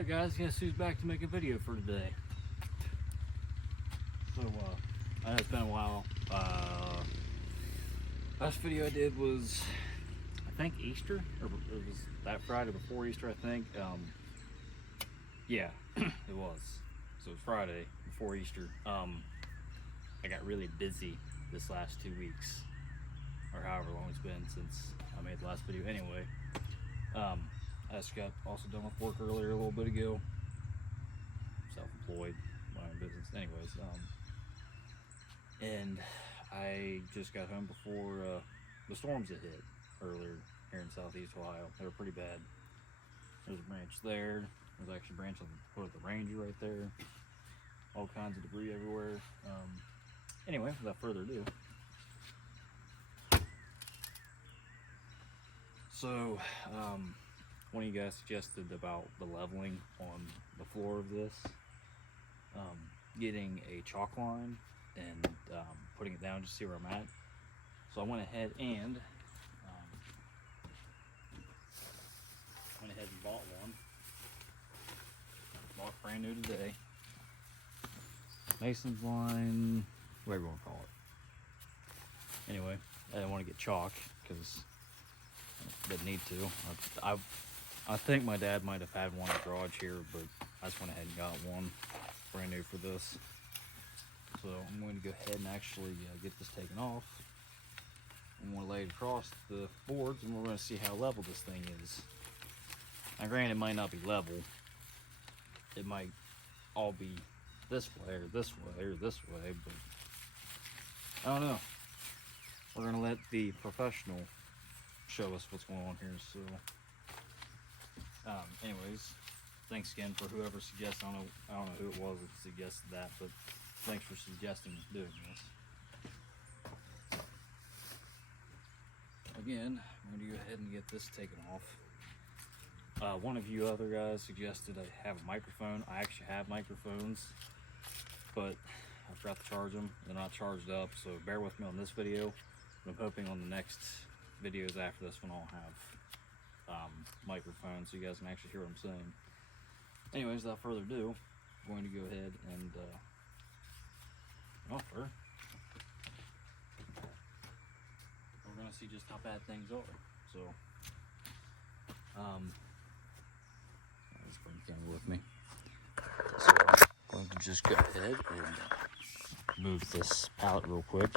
Alright guys, guess who's back to make a video for today? So, I know it's been a while. Last video I did was, I think Easter, or it was that Friday before Easter, I think. Yeah, it was. So it was Friday before Easter. I got really busy this last 2 weeks, or however long it's been since I made the last video anyway. I just got also done with work earlier a little bit ago. Self-employed, my own business. Anyways, and I just got home before the storms that hit earlier here in southeast Ohio. They were pretty bad. There's a branch there. There's actually a branch on the foot of the Ranger right there. All kinds of debris everywhere. Anyway, without further ado. So, one of you guys suggested about the leveling on the floor of this, getting a chalk line and putting it down just to see where I'm at. So I went ahead and bought one. Bought brand new today. Mason's line, whatever you want to call it. Anyway, I didn't want to get chalk because I didn't need to. I think my dad might have had one in the garage here, but I just went ahead and got one brand new for this. So I'm going to go ahead and actually get this taken off. I'm going to lay it across the boards and we're going to see how level this thing is. Now granted, it might not be level. It might all be this way or this way or this way, but I don't know. We're going to let the professional show us what's going on here. So anyways, thanks again for whoever suggested. I don't know who it was that suggested that, but thanks for suggesting doing this. Again, I'm going to go ahead and get this taken off. One of you other guys suggested I have a microphone. I actually have microphones, but I forgot to charge them. They're not charged up, so bear with me on this video. I'm hoping on the next videos after this one I'll have microphones so you guys can actually hear what I'm saying. Anyways, without further ado, I'm going to go ahead and offer. We're going to see just how bad things are. So, let's bring the camera with me. So, I'm going to just go ahead and move this pallet real quick.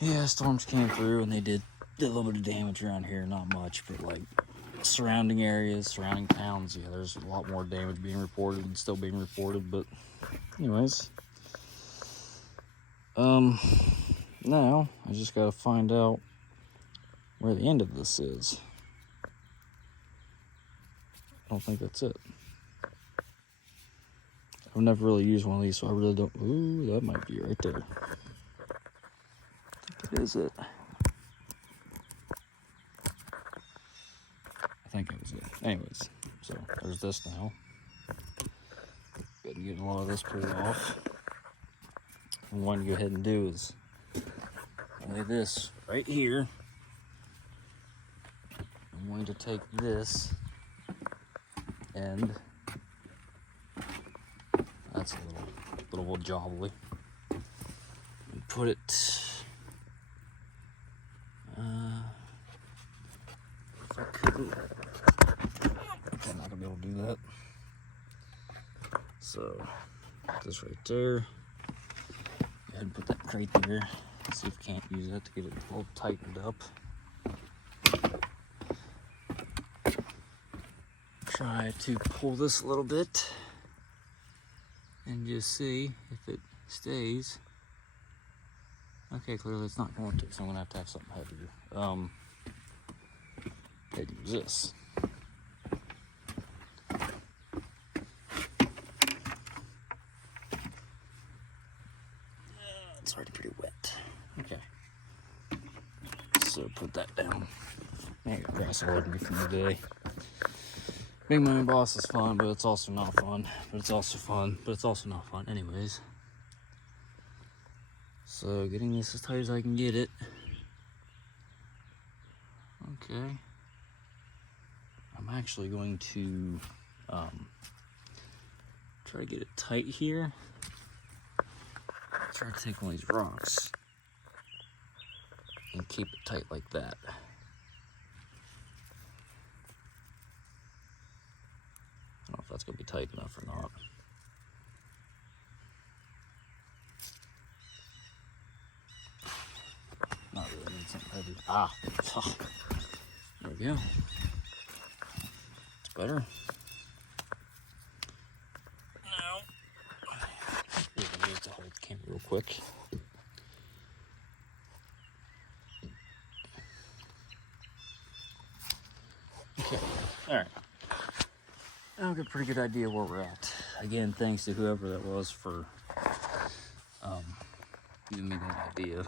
Yeah, storms came through and they did a little bit of damage around here, not much, but like surrounding areas, surrounding towns, yeah, there's a lot more damage being reported and still being reported. But anyways, now I just gotta find out where the end of this is. I don't think that's it. I've never really used one of these, so I really don't. Ooh, that might be right there. That is it. I think it was it. Anyways, so there's this now. Good to get a lot of this pulled off. What I'm going to go ahead and do is lay this right here. I'm going to take this and that's a little jobbly. And put it. If I couldn't, I'm not gonna be able to do that. So, this right there. Go ahead and put that crate there. See if you can't use that to get it all tightened up. Try to pull this a little bit and just see if it stays. Okay, clearly it's not going to, so I'm gonna have to have something heavier. I'd use this. It's already pretty wet. Okay. So put that down. There you go, grass avoiding me from the day. Being my own boss is fun, but it's also not fun. But it's also fun, but it's also not fun. Anyways. So getting this as tight as I can get it. Okay. I'm actually going to Try to get it tight here. Try to take one of these rocks and keep it tight like that. I don't know if that's gonna be tight enough or not. Not really, need something heavy. Ah, there we go. It's better. Now, we can use to hold the camera real quick. Okay, all right. Now I'll get a pretty good idea where we're at. Again, thanks to whoever that was for giving me that idea.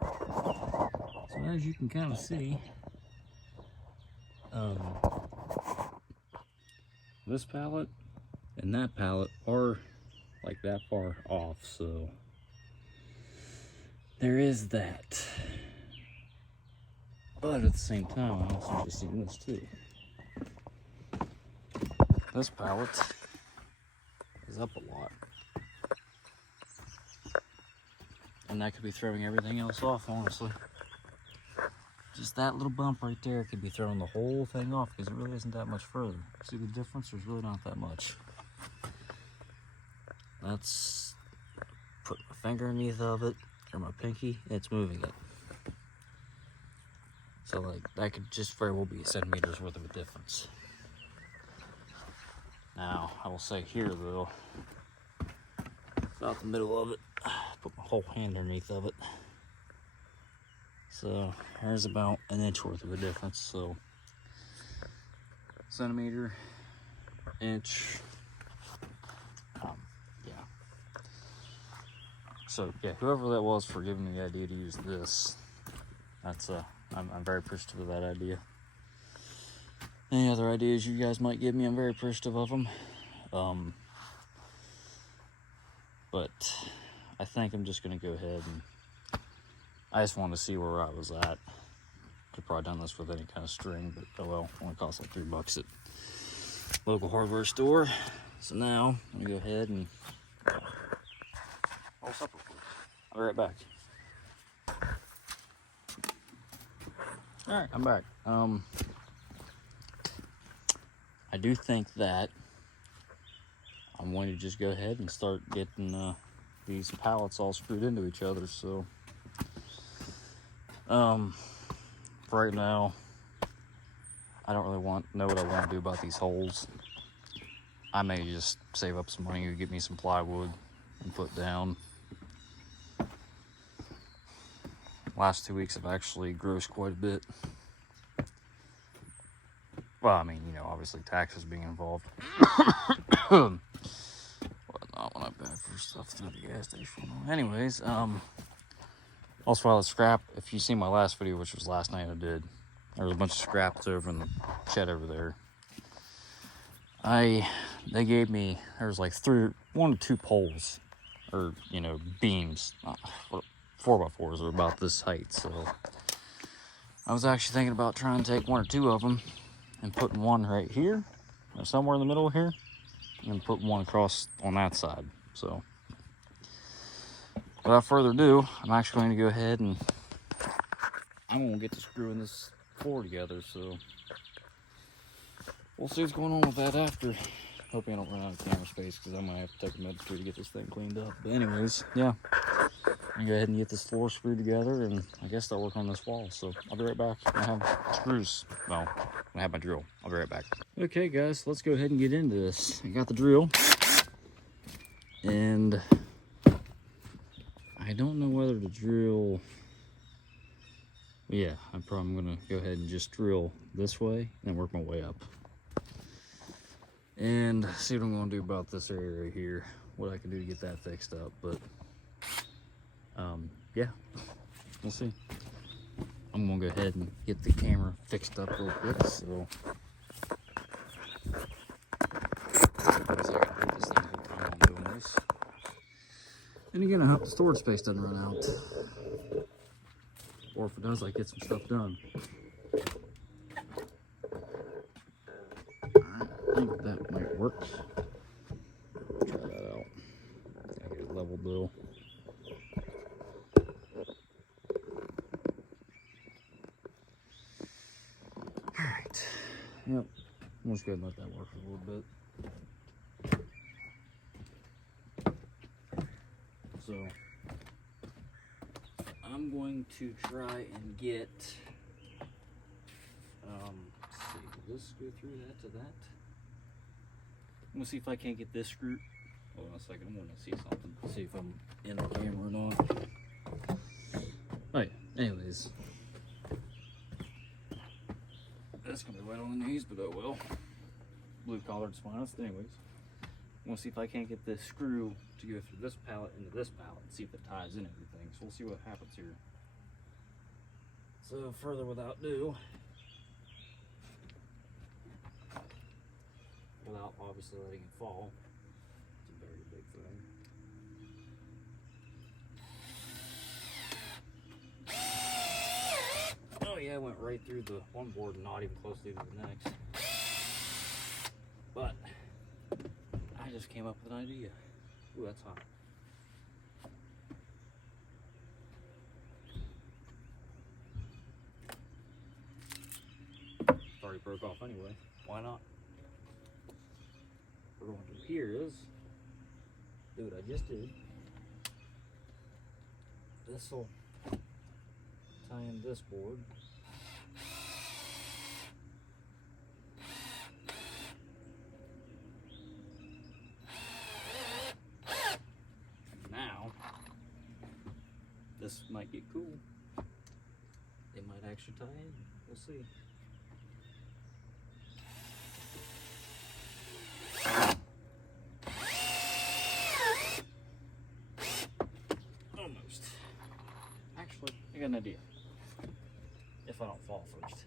So as you can kind of see, this pallet and that pallet are like that far off, so there is that. But at the same time, I also just seen this too. This pallet is up a lot. And that could be throwing everything else off, honestly. Just that little bump right there could be throwing the whole thing off because it really isn't that much further. See the difference? There's really not that much. That's put my finger underneath of it, or my pinky, it's moving it. So like that could just very well be a centimeter's worth of a difference. Now, I will say here though, about the middle of it, put my whole hand underneath of it. So there's about an inch worth of a difference. So centimeter, inch, yeah. So yeah, whoever that was for giving me the idea to use this, that's I'm very appreciative of that idea. Any other ideas you guys might give me, I'm very appreciative of them. But I think I'm just gonna go ahead and I just wanted to see where I was at. Could probably done this with any kind of string, but oh well, only cost like $3 at local hardware store. So now I'm gonna go ahead and roll supper real quick. I'll be right back. All right, I'm back. I do think that I'm going to just go ahead and start getting these pallets all screwed into each other. So, for right now, I don't really know what I want to do about these holes. I may just save up some money and get me some plywood and put down. Last 2 weeks have actually grossed quite a bit. Well, I mean, you know, obviously taxes being involved. But not when I buy for stuff through the gas station. Anyways, also while it's scrap, if you see my last video, which was last night I did, there was a bunch of scraps over in the shed over there. They gave me, there was like 1 or 2 poles, or, you know, beams, 4x4s are about this height, so I was actually thinking about trying to take 1 or 2 of them and putting one right here, or somewhere in the middle here, and put one across on that side. So without further ado, I'm actually going to go ahead and I'm going to get to screwing this floor together, so we'll see what's going on with that after. Hoping I don't run out of camera space because I might have to take a minute or 2 to get this thing cleaned up. But anyways, yeah, I'm gonna go ahead and get this floor screwed together and I guess start working on this wall. So I'll be right back. I have screws. Well, I have my drill. I'll be right back. Okay guys, let's go ahead and get into this. I got the drill and I don't know whether to drill. Yeah, I'm probably gonna go ahead and just drill this way and then work my way up. And see what I'm gonna do about this area right here, what I can do to get that fixed up. But yeah, we'll see. I'm gonna go ahead and get the camera fixed up real quick. So and again, I hope the storage space doesn't run out, or if it does, I get some stuff done. Alright, I think that work. Try that out. Gotta get it leveled though. Alright. Yep. I'm just gonna let that work for a little bit. So I'm going to try and get let's see, will this go through that to that? I'm gonna see if I can't get this screw. Hold on a second, I'm gonna see something. See if I'm in the camera or not. Oh yeah, anyways. That's gonna be right on the knees, but oh well. Blue collared spineless. Anyways, I'm gonna see if I can't get this screw to go through this pallet into this pallet and see if it ties in everything. So we'll see what happens here. So further without ado, without obviously letting it fall, it's a very big thing. Oh yeah, I went right through the one board and not even close to the next. But I just came up with an idea. Ooh, that's hot. It's already broke off anyway. Why not? What we're going to do here is do what I just did. This will tie in this board. Now, this might get cool. They might actually tie in. We'll see. Almost. Actually, I got an idea. If I don't fall first.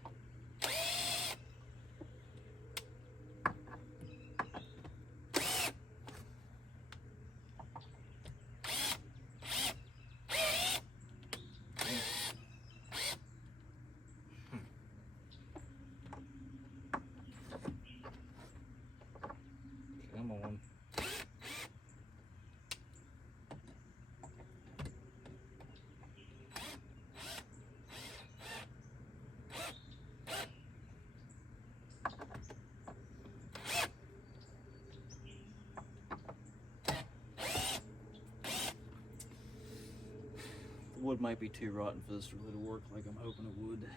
Come on. The wood might be too rotten for this really to work like I'm hoping it would.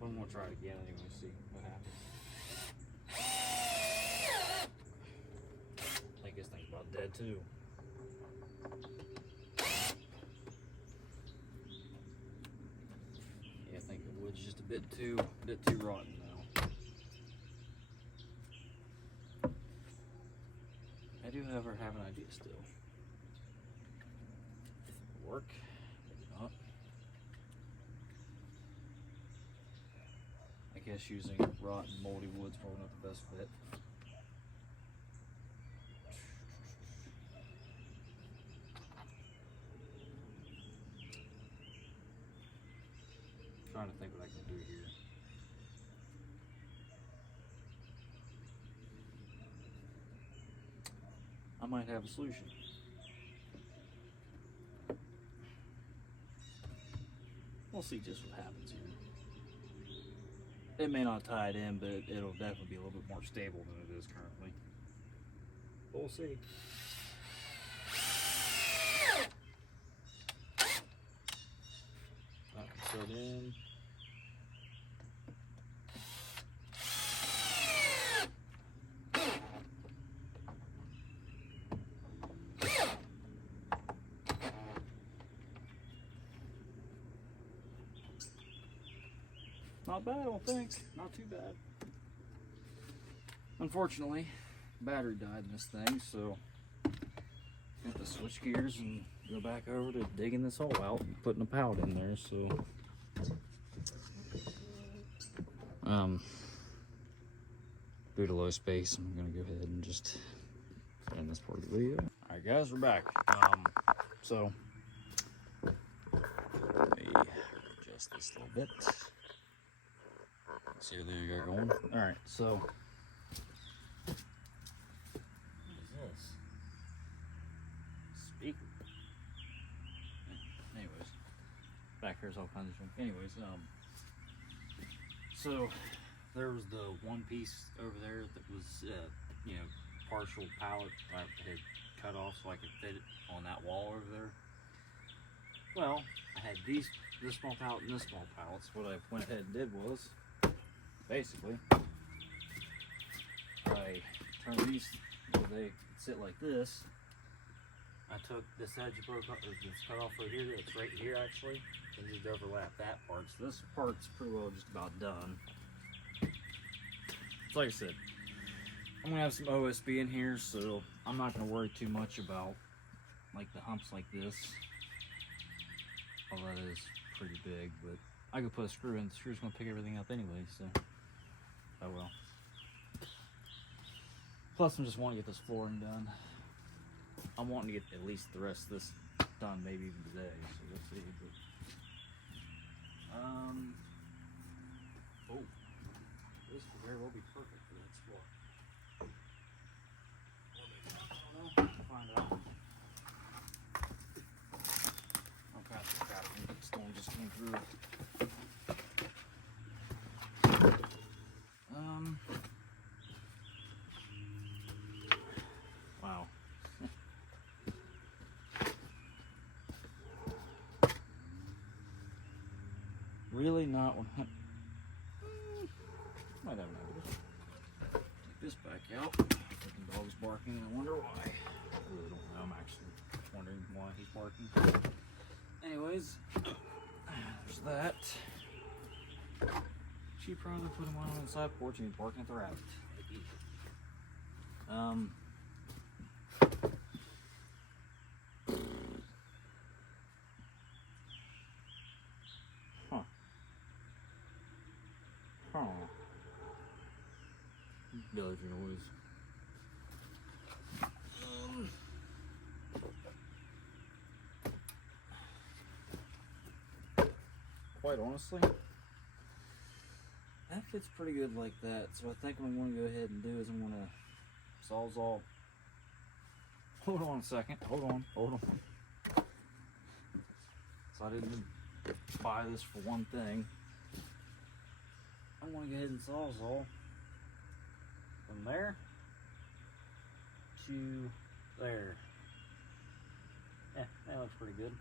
But I'm gonna try it again anyway, see what happens. I think this thing's about dead too. Yeah, I think the wood's just a bit too rotten now. I do, however, have an idea still. It'll work, maybe not. I guess using rotten, moldy wood's probably not the best fit. Trying to think what I can do here. I might have a solution. We'll see just what happens here. It may not tie it in, but it'll definitely be a little bit more stable than it is currently. But we'll see. That can set in. Not bad, I don't think. Not too bad. Unfortunately, battery died in this thing, so I have to switch gears and go back over to digging this hole out and putting a pallet in there. So, due to low space, I'm gonna go ahead and just end this part of the video. All right, guys, we're back. So let me adjust this a little bit. See what we got going. All right, so repairs all kinds of junk. Anyways, so there was the one piece over there that was, you know, partial pallet I had cut off so I could fit it on that wall over there. Well, I had this small pallet and this small pallet. So what I went ahead and did was, basically, I turned these where they sit like this. I took this edge broke up, or this cut off right here. It's right here actually, and just overlap that part. So this part's pretty well just about done. So like I said, I'm gonna have some OSB in here, so I'm not gonna worry too much about like the humps like this. Although that is pretty big, but I could put a screw in. The screw's gonna pick everything up anyway, so oh well. Plus, I'm just wanting to get this flooring done. I'm wanting to get at least the rest of this done, maybe even today. So we'll see. But, oh, this will very well be perfect for that spot. I don't know. We'll find out. Okay, the storm just came through. Wow. Really not 100. Might have an idea. Take this back out. The dog's barking and I wonder why. I really don't know. I'm actually wondering why he's barking. Anyways, there's that. She probably put him on the side porch and he's barking at the rabbit. Villager noise. Quite honestly, that fits pretty good like that. So I think what I'm going to go ahead and do is I'm going to sawzall. Hold on a second. Hold on. So I didn't buy this for one thing. I'm going to go ahead and sawzall from there to there. Yeah, that looks pretty good.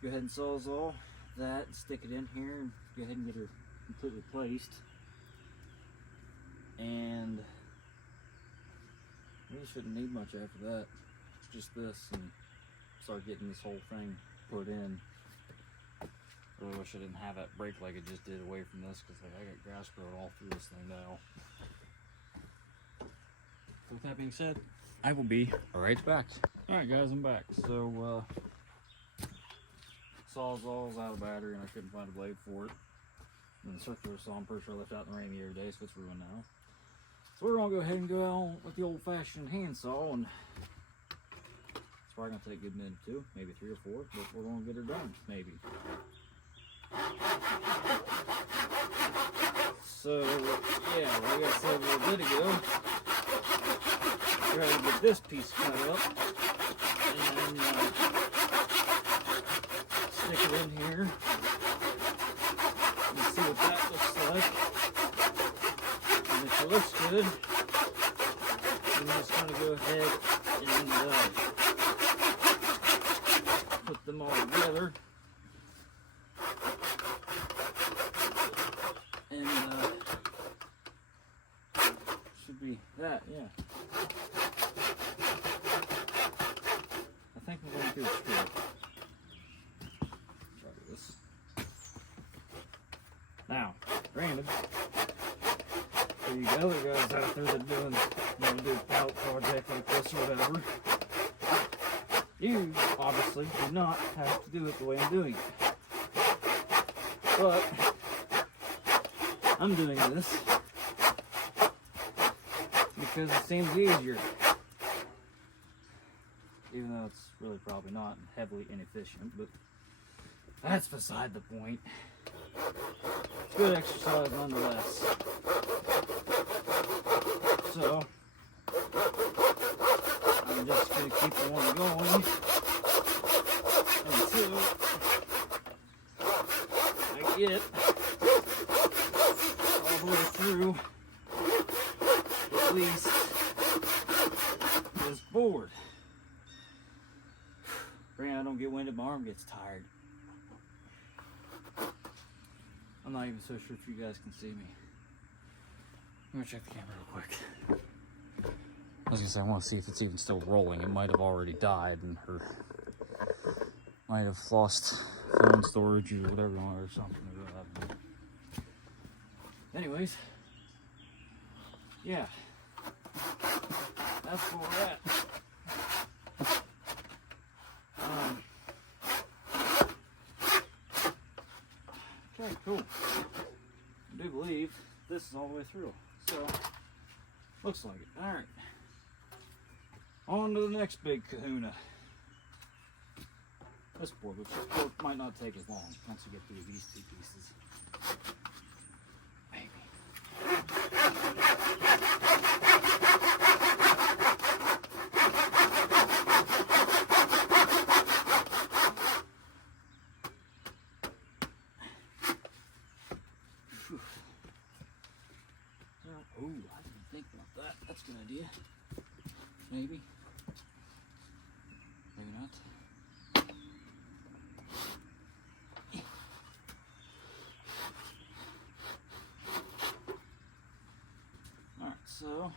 Go ahead and sawzall that and stick it in here and go ahead and get her completely placed. And we shouldn't need much after that. It's just this, and start getting this whole thing put in. I really wish I didn't have that break like it just did away from this, because like, I got grass growing all through this thing now. So with that being said, I will be right back. Alright guys, I'm back. So sawzall's out of battery and I couldn't find a blade for it. And the circular saw I'm pretty sure I left out in the rain the other day, so it's ruined now. So we're gonna go ahead and go out with the old-fashioned handsaw, and it's probably gonna take a good minute or two, maybe 3 or 4, but we're gonna get her done, maybe. So yeah, like I said a little bit ago, we're gonna get this piece cut up and stick it in here and see what that looks like. And if it looks good, I'm just going to go ahead and put them all together. And should be that, yeah. I think we're going to do it straight. Try this. Now, granted, for you other guys out there that do a pallet project like this or whatever, you obviously do not have to do it the way I'm doing it. But I'm doing this because it seems easier. Even though it's really probably not, and heavily inefficient, but that's beside the point. It's good exercise nonetheless. So, I'm just going to keep the one going until get all the way through at least this board. Praying I don't get winded, my arm gets tired. I'm not even so sure if you guys can see me. I'm gonna check the camera real quick. I was gonna say, I want to see if it's even still rolling. It might have already died and her might have lost phone storage or whatever or something. Anyways, yeah, that's where we're at. Okay, cool. I do believe this is all the way through. So, looks like it. Alright. On to the next big kahuna. This board, which might not take as long once you get through these two pieces. Maybe. Oh, I didn't think about that. That's a good idea. Maybe. Maybe not. Alright, so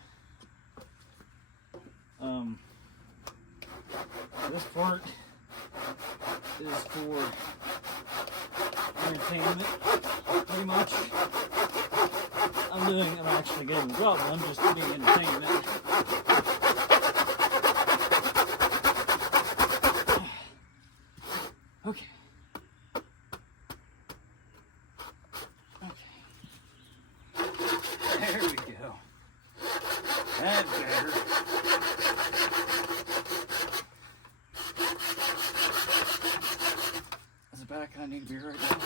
this part is for entertainment, pretty much. I'm actually getting the job done just to be entertainment. Okay. There we go. That's better. That's about how I need to be right now.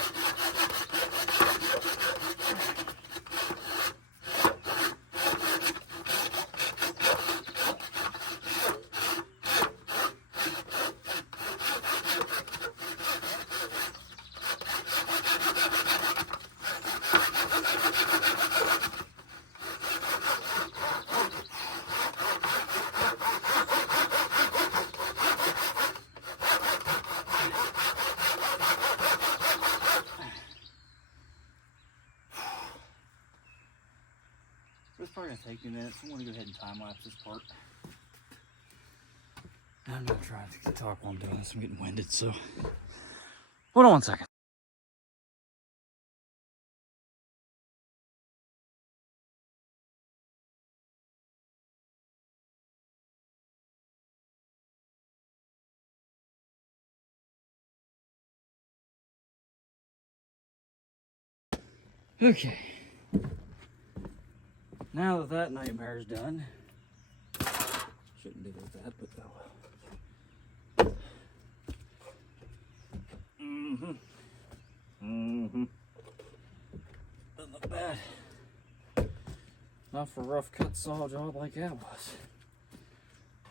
It's probably gonna take me a minute, so I'm gonna go ahead and time lapse this part. I'm not trying to talk while I'm doing this, I'm getting winded, so hold on one second. Okay. Now that that nightmare is done, shouldn't do like that, but oh well. Doesn't look bad. Not for a rough cut saw job like that was.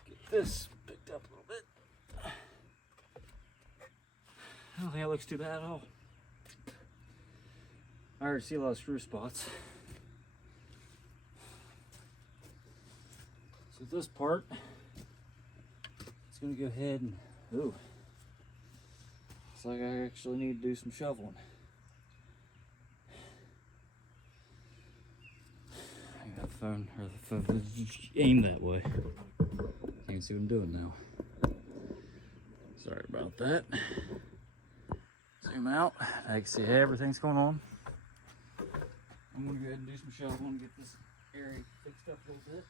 Get this picked up a little bit. I don't think it looks too bad at all. I already see a lot of screw spots. So this part, it's gonna go ahead and, ooh, looks like I actually need to do some shoveling. I got the phone, or the phone aimed that way. You can see what I'm doing now. Sorry about that. Zoom out, I can see everything's going on. I'm gonna go ahead and do some shoveling and get this area fixed up a little bit.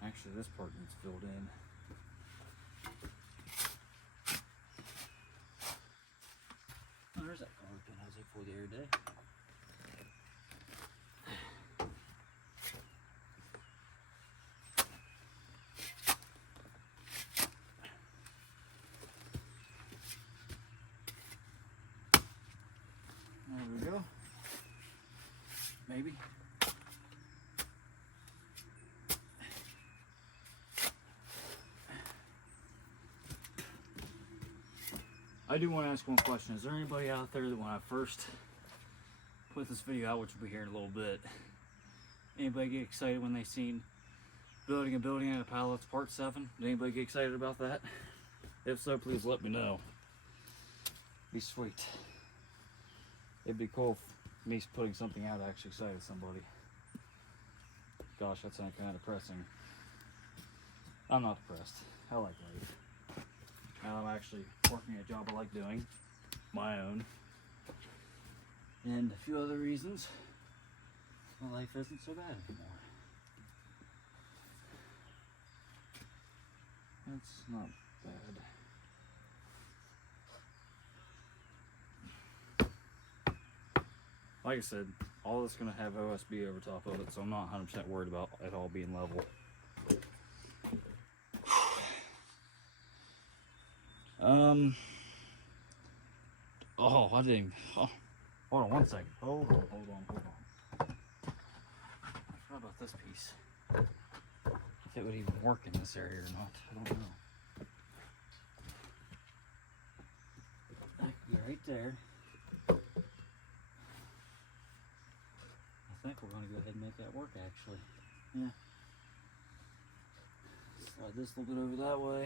Actually, this part needs filled in. Oh, there's that color pin I was looking for the other day. There we go. Maybe. I do want to ask one question. Is there anybody out there that when I first put this video out, which will be here in a little bit, anybody get excited when they seen building a building out of pallets part 7? Did anybody get excited about that? If so, please let me know. Be sweet. It'd be cool if me putting something out actually excited somebody. Gosh, that sounds kind of depressing. I'm not depressed. I like life. I'm actually working a job I like doing, my own, and a few other reasons. My life isn't so bad anymore. That's not bad. Like I said, all this is going to have OSB over top of it, so I'm not 100% worried about it all being level. Oh, I didn't. Oh, hold on one second. Hold on. I forgot about this piece. If it would even work in this area or not, I don't know. That could be right there. I think we're going to go ahead and make that work, actually. Yeah. Slide this a little bit over that way.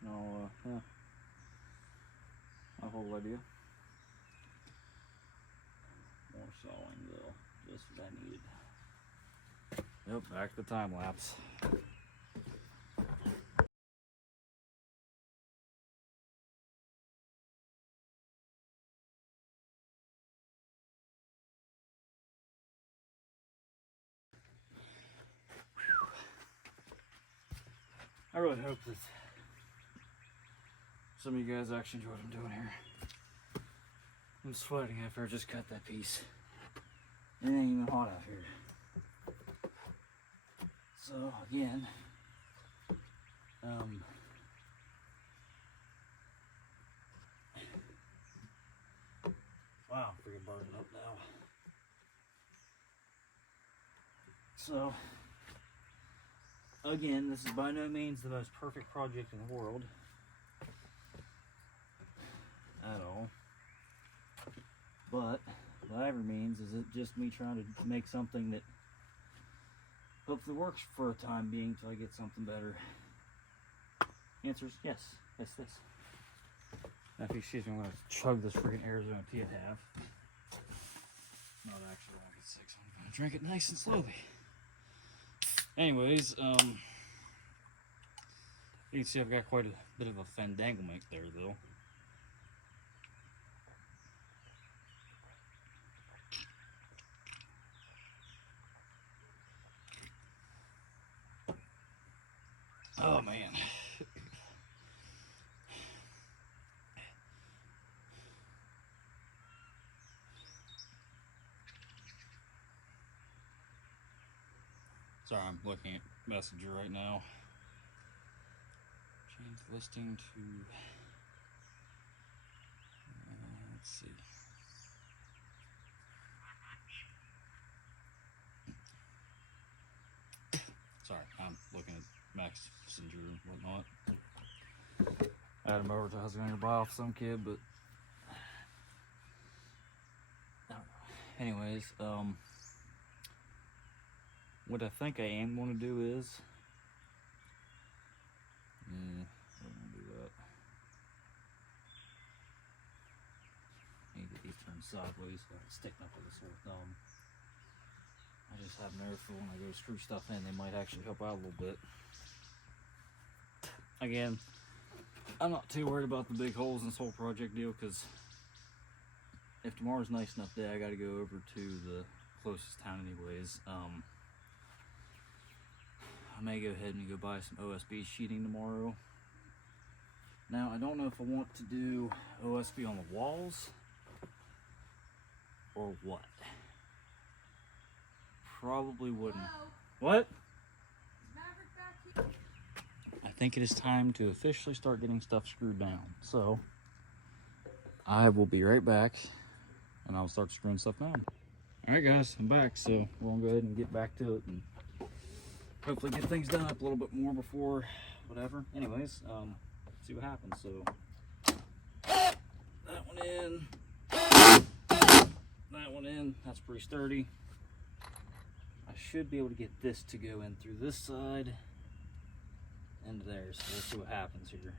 No, yeah. My whole idea. More sawing though, just what I needed. Yep, back to the time lapse. I really hope that some of you guys actually enjoy what I'm doing here. I'm sweating after I just cut that piece. It ain't even hot out here. So again, wow, freaking burning up now. So again, this is by no means the most perfect project in the world at all, but by every means is it just me trying to make something that hopefully works for a time being until I get something better. Answer is yes. Yes, this. Now, if you excuse me, I'm going to chug this freaking Arizona tea I have. Not actually won't get sick, so I'm going to drink it nice and slowly. Anyways, you can see I've got quite a bit of a fandanglement there, though. Oh man. Sorry, I'm looking at Messenger right now. Change listing to, let's see. Sorry, I'm looking at Messenger and whatnot. I had him advertising on your buy off some kid, but I don't know. Anyways, what I think I am going to do is, I'm going to do that. I need to get these turned sideways so I can stick up with this whole thumb. I just have an airful when I go screw stuff in, they might actually help out a little bit. Again, I'm not too worried about the big holes in this whole project deal, because if tomorrow's a nice enough day, I got to go over to the closest town anyways. I may go ahead and go buy some OSB sheeting tomorrow. Now, I don't know if I want to do OSB on the walls or what. Probably wouldn't. What? I think it is time to officially start getting stuff screwed down. So, I will be right back and I'll start screwing stuff down. Alright guys, I'm back, so we're gonna go ahead and get back to it and hopefully get things done up a little bit more before whatever. Anyways, see what happens. So that one in, that one in. That's pretty sturdy. I should be able to get this to go in through this side into there. So we'll see what happens here.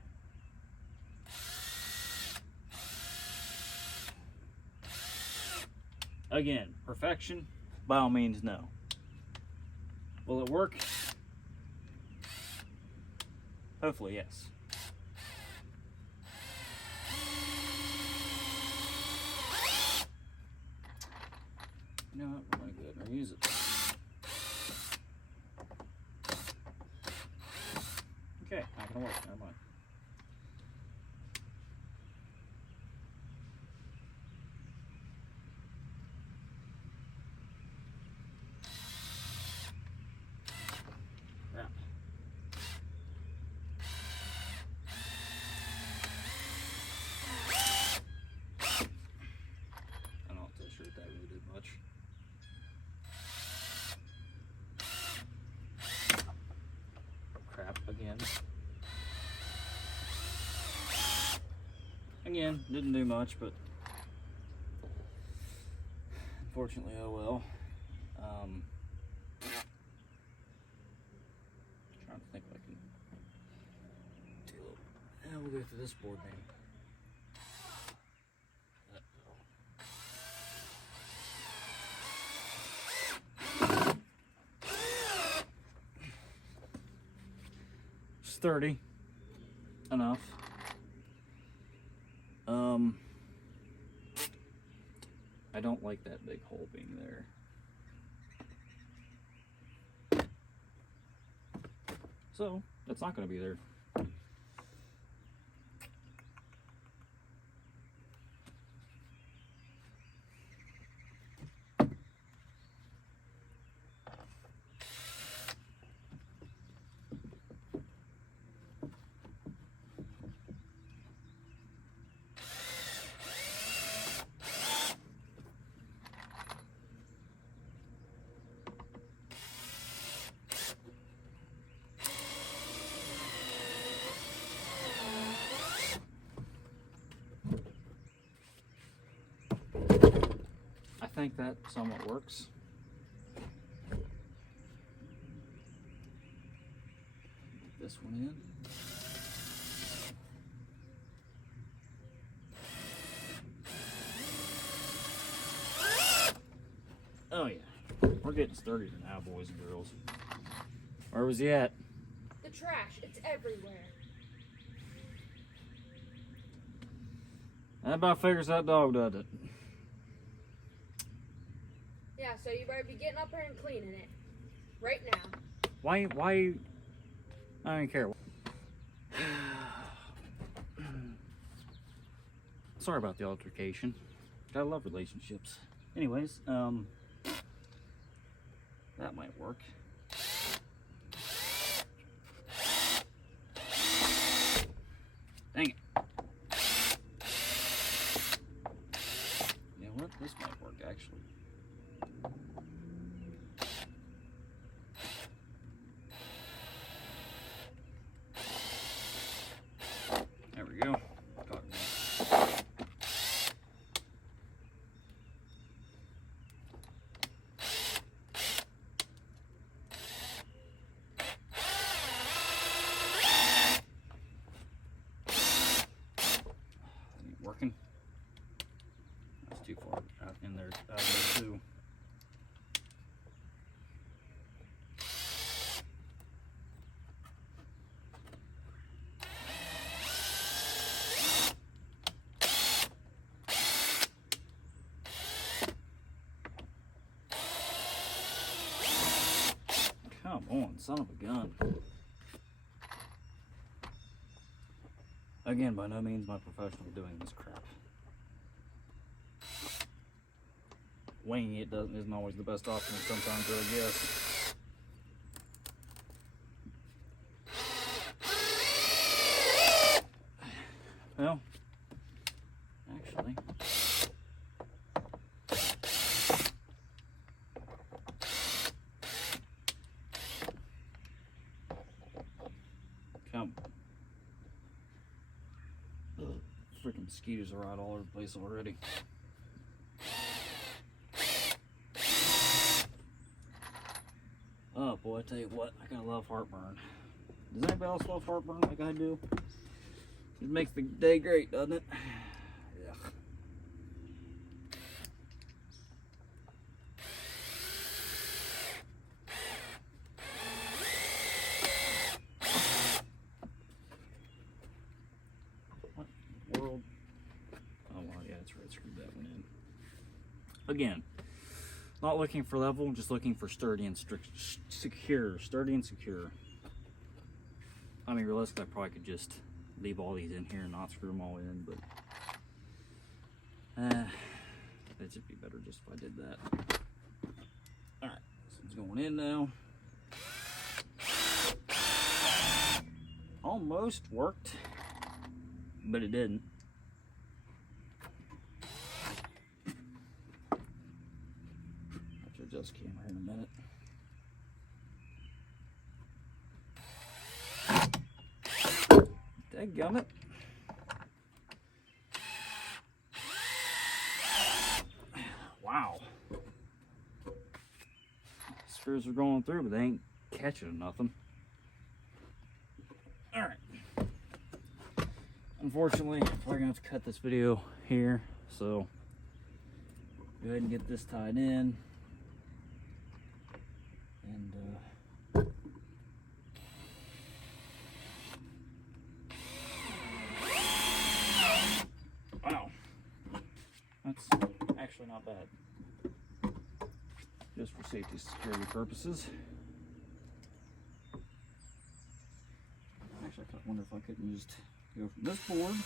Again, perfection? By all means, no. Will it work? Hopefully, yes. You know what? We're going to go ahead and reuse it. Okay, not going to work. Never mind. Again, didn't do much, but unfortunately, oh well. Trying to think what I can do. Now we'll go through this board maybe. Sturdy enough. I don't like that big hole being there. So, that's not going to be there. I think that somewhat works. This one in. Oh yeah, we're getting sturdier now, boys and girls. Where was he at? The trash, it's everywhere. That about figures that dog, does it? Yeah, so you better be getting up there and cleaning it. Right now. Why, I don't care. Sorry about the altercation. Gotta love relationships. Anyways, that might work. Dang it. You know what? This might work actually. There we go. Working. That's too far out in there, too. Come on, son of a gun. Again, by no means am I professional doing this crap. Winging it isn't always the best option sometimes, I guess. Well, actually, come. Freaking mosquitoes are out all over the place already. Oh boy, I tell you what, I gotta love heartburn. Does anybody else love heartburn like I do? It makes the day great, doesn't it? Yeah. What in the world? Oh well, yeah, that's right. Screwed that one in. Again, not looking for level, just looking for sturdy and secure. Sturdy and secure. I mean, realistically, I probably could just leave all these in here and not screw them all in, but it'd just be better just if I did that. Alright, this one's going in now. Almost worked, but it didn't. I'll adjust the camera in a minute. Dadgummit. Wow. Screws are going through, but they ain't catching nothing. Alright. Unfortunately, we're gonna have to cut this video here, so go ahead and get this tied in. And wow, that's actually not bad. Just for safety and security purposes. Actually, I wonder if I couldn't just go from this board.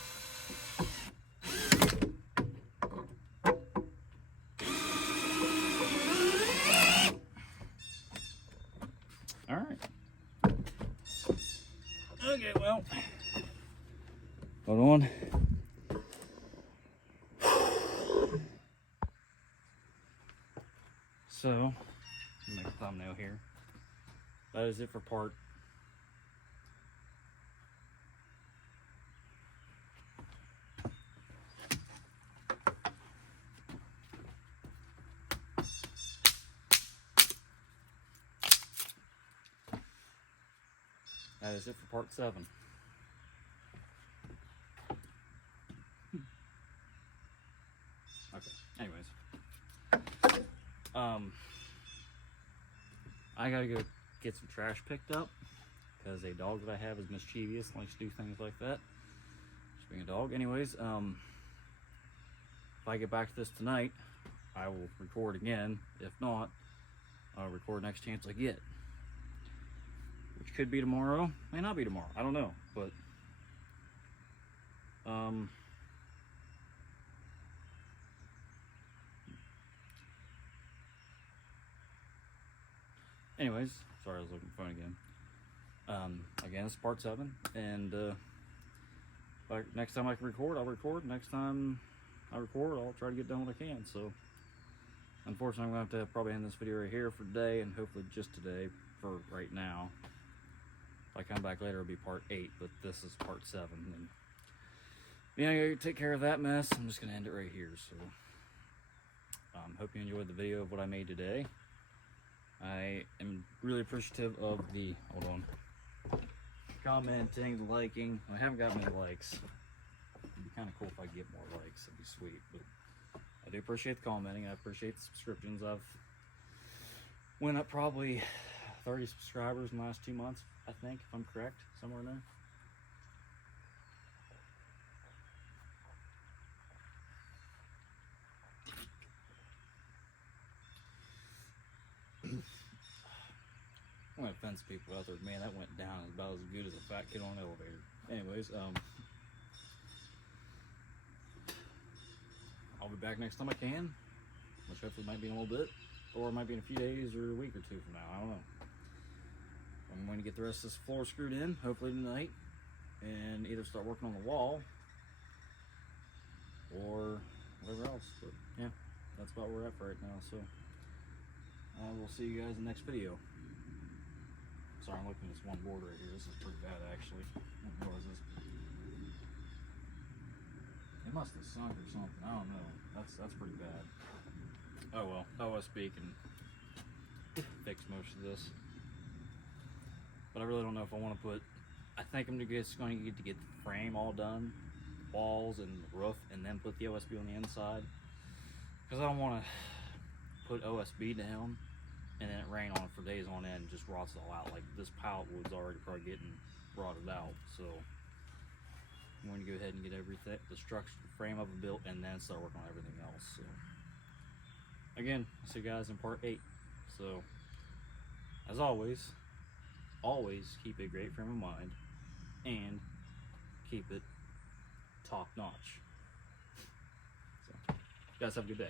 All right. Okay, well, hold on. So, make a thumbnail here. That is it for part. That is it for part 7. Okay, anyways. I gotta go get some trash picked up because a dog that I have is mischievous, likes to do things like that. Just being a dog. Anyways, if I get back to this tonight, I will record again. If not, I'll record next chance I get. Which could be tomorrow, may not be tomorrow, I don't know, but anyways, sorry I was looking at the phone again. Again, it's part 7, and next time I can record, I'll record. Next time I record, I'll try to get done what I can. So, unfortunately, I'm going to have to probably end this video right here for today, and hopefully just today for right now. If I come back later, it'll be part 8, but this is part 7. And yeah, I gotta take care of that mess. I'm just going to end it right here. So, hope you enjoyed the video of what I made today. I am really appreciative of the, hold on, commenting, the liking. I haven't got many likes. It'd be kind of cool if I get more likes. That'd be sweet. But I do appreciate the commenting. I appreciate the subscriptions. I've went up probably 30 subscribers in the last 2 months, I think, if I'm correct, somewhere in there. I'm gonna offend some people out there. Man, that went down about as good as a fat kid on an elevator. Anyways, I'll be back next time I can, which hopefully might be in a little bit, or it might be in a few days or a week or 2 from now. I don't know. I'm going to get the rest of this floor screwed in, hopefully tonight, and either start working on the wall or whatever else. But yeah, that's about where we're at for right now. So we'll see you guys in the next video. Sorry, I'm looking at this one board right here. This is pretty bad, actually. What was this? must have sunk or something. I don't know. That's pretty bad. Oh well, OSB can fix most of this. But I really don't know if I want to put. I think I'm just going to get the frame all done, walls and roof, and then put the OSB on the inside. Because I don't want to put OSB down and then it rain on it for days on end and just rots it all out. Like this pallet wood's already probably getting rotted out. So I'm going to go ahead and get everything, the structure, the frame of it built, and then start working on everything else. So again, I'll see you guys in part 8. So as always keep a great frame of mind and keep it top notch. So, you guys have a good day.